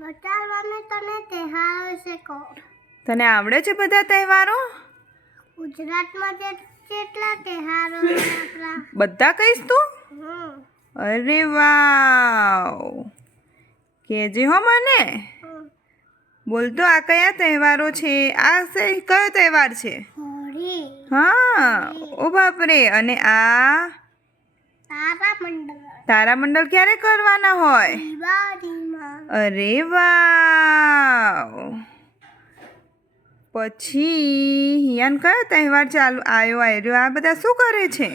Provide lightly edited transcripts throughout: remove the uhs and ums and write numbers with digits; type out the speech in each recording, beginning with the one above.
બતાવવાને તને તહેવારો વિશે કહો. તને આવડે છે બધા તહેવારો? ગુજરાતમાં કેટલા તહેવારો છે આપણા? બધા કહીશ તું? અરે વાવ, કેજે હો મને. બોલતો આ કયા તહેવારો છે? આ કયો તહેવાર છે? હોળી. હા, ઓ બાપરે. અને આ તારામંડળ. તારામંડળ ક્યારે કરવાના હોય? દિવાળીમાં. અરે વાવ. પછી હિયાન કયો તહેવાર ચાલુ આવ્યો? આ બધા શું કરે છે?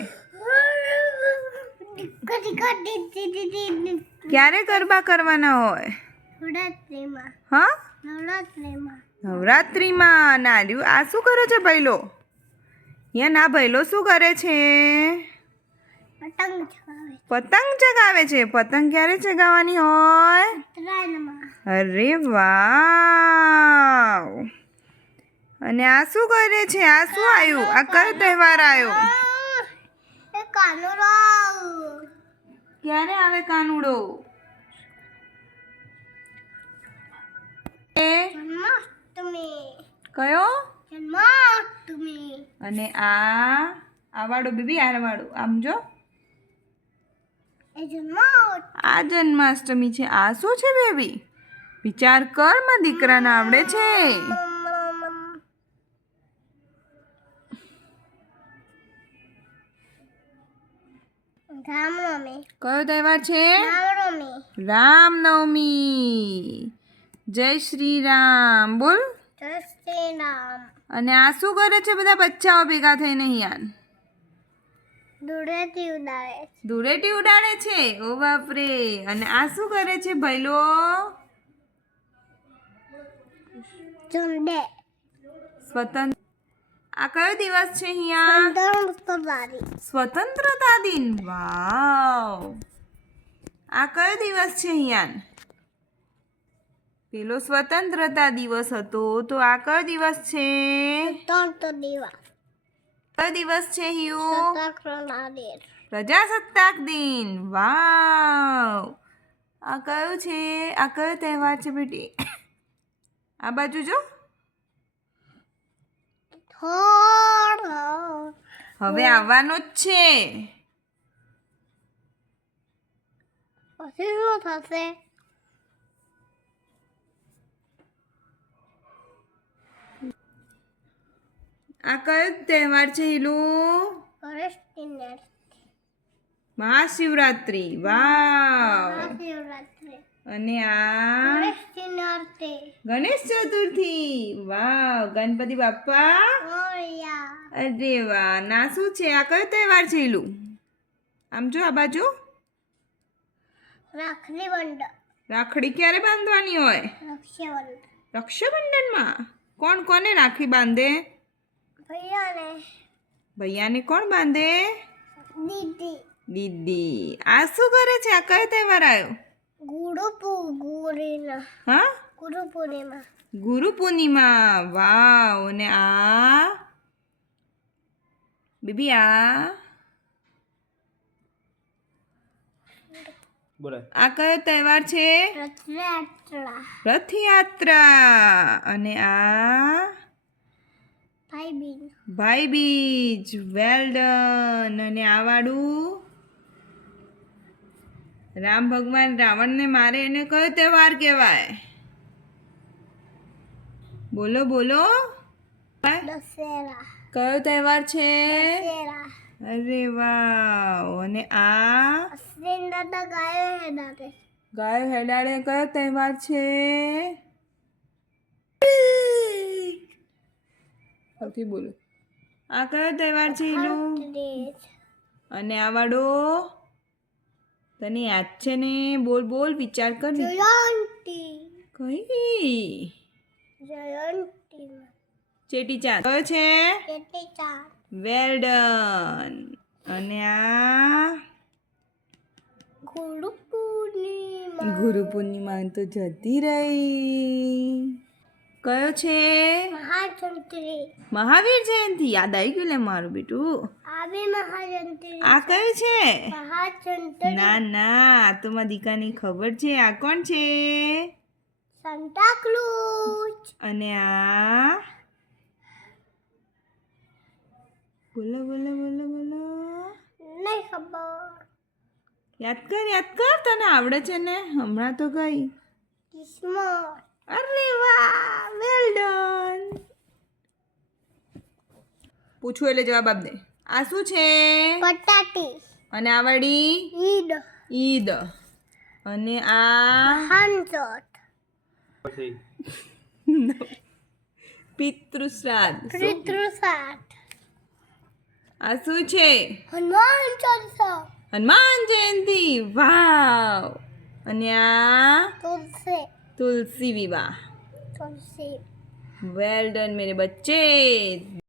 ક્યારે ગરબા કરવાના હોય? નવરાત્રિમાં. હા, નવરાત્રિમાં. નવરાત્રિમાં. નાર્યું આ શું કરે છે ભૈલો? હિયાન આ ભૈલો શું કરે છે? પતંગ ચગાવે. પતંગ ચગાવે છે. પતંગ ક્યારે ચગાવવાની હોય? ઉત્તરાયણમાં. અરે વાવ. અને આ શું કરે છે? આ શું આવ્યું? આ કયો તહેવાર આવ્યો? એ કાનુડો. ક્યારે આવે કાનુડો? જન્માષ્ટમી. કયો? જન્માષ્ટમી. અને આ વાળો બેબી, આ વાળો આમ જો. એ જન્માષ્ટમી. આ જન્માષ્ટમી છે. આ શું છે બેબી? વિચાર કર, માં દીકરાને આવડે છે. રામનવમી. કયો તહેવાર છે? રામનવમી. રામનવમી. જય શ્રી રામ બોલ. જય શ્રી રામ. અને આ શું કરે છે બધા બચ્ચાઓ ભેગા થઈને હિયાન? ધૂળેટી ઉડાડે. ધૂળેટી ઉડાડે છે. ઓ બાપરે. અને આ શું કરે છે ભૈલો? ઝુંડે. સ્વતંત્ર. આ કયો દિવસ છે અહીંયા? સ્વતંત્રતા દિન. વાવ. આ કયો દિવસ છે અહીંયા? પેલો સ્વતંત્રતા દિવસ હતો, તો આ કયો દિવસ છે? સ્વતંત્ર દિવસ. કયો દિવસ છે હિયુ? સ્વતંત્રતા. પ્રજાસત્તાક દિન. વાવ. આ કયો છે? આ કયો તહેવાર છે બેટી? આ બાજુ જો. હવે આવવાનો જ છે. પછી શું થશે? આ કયો તહેવાર છે હિલુ? મહાશિવરાત્રી. વાવ. મહાશિવરાત્રી. અને આ ગણેશ ચતુર્થી. વાવ. ગણપતિ બાપ્પા. અરે વાહ. ના શું છે? આ કયો તહેવાર છે હિલુ? આમ જો આ બાજુ. રાખડી બંધન. રાખડી ક્યારે બાંધવાની હોય? રક્ષાબંધન. રક્ષાબંધનમાં. કોણ કોને રાખડી બાંધે? ભૈયાને. ભૈયાને કોણ બાંધે? દીદી. દીદી. આ શું કરે છે? આ કયો તહેવાર આવ્યો? હા, ગુરુ પૂર્ણિમા. ગુરુ પૂર્ણિમા. વાવ. અને આ બેબી આ કયો તહેવાર છે? રથયાત્રા. રથયાત્રા. અને આ ભાઈબીજ. ભાઈબીજ. વેલ ડન. અને આ વાળું રામ ભગવાન રાવણને મારે એને કયો તહેવાર કહેવાય? બોલો બોલો. દશેરા. કયો તહેવાર છે? દશેરા. અરે વાવ. અને આ અશ્વિન દાદા ગાયો હેડાડે. ગાયો હેડાડે કયો તહેવાર છે? સૌથી બોલો. આ કયો તહેવાર છે એનું? અને આ વાળો તને યાદ છે ને? બોલ બોલ, વિચાર કર. જયંતી. કઈ? જયંતી. ચેટીચાંદ. કયો છે? ચેટીચાંદ. Well done. અને આ ગુરુ પૂર્ણિમા. ગુરુ પૂર્ણિમા તો જતી રહી. કયો છે? મહાજયંતી. મહાવીર જયંતી. યાદ આવી ગયું લે મારું બેટું. આ બી મહાજયંતી. આ કયું છે? મહાજયંતી. ના ના, આ તો મારી દીકરાને ખબર છે. આ કોણ છે? સંતા ક્લૂઝ. અને આ બોલો બોલો બોલો બોલો. નહીં ખબર. યાદ કર તને આવડે છે ને હમણાં તો ગઈ. કિસ્મત. અરે વાહ, વેલ ડન. પૂછું એટલે જવાબ આપ દે. આ શું છે? પટાટી. અને આ વળી ઈદ. ઈદ. અને આ હાંચોટ. પિતૃ શ્રાદ્ધ. પિતૃસાટ. આ શું છે? હનુમાન ચાલીસા. હનુમાન જયંતિ. વાવ. અને આ તુલસી. तुलसी विवाह. તુલસી. वेल डन मेरे बच्चे.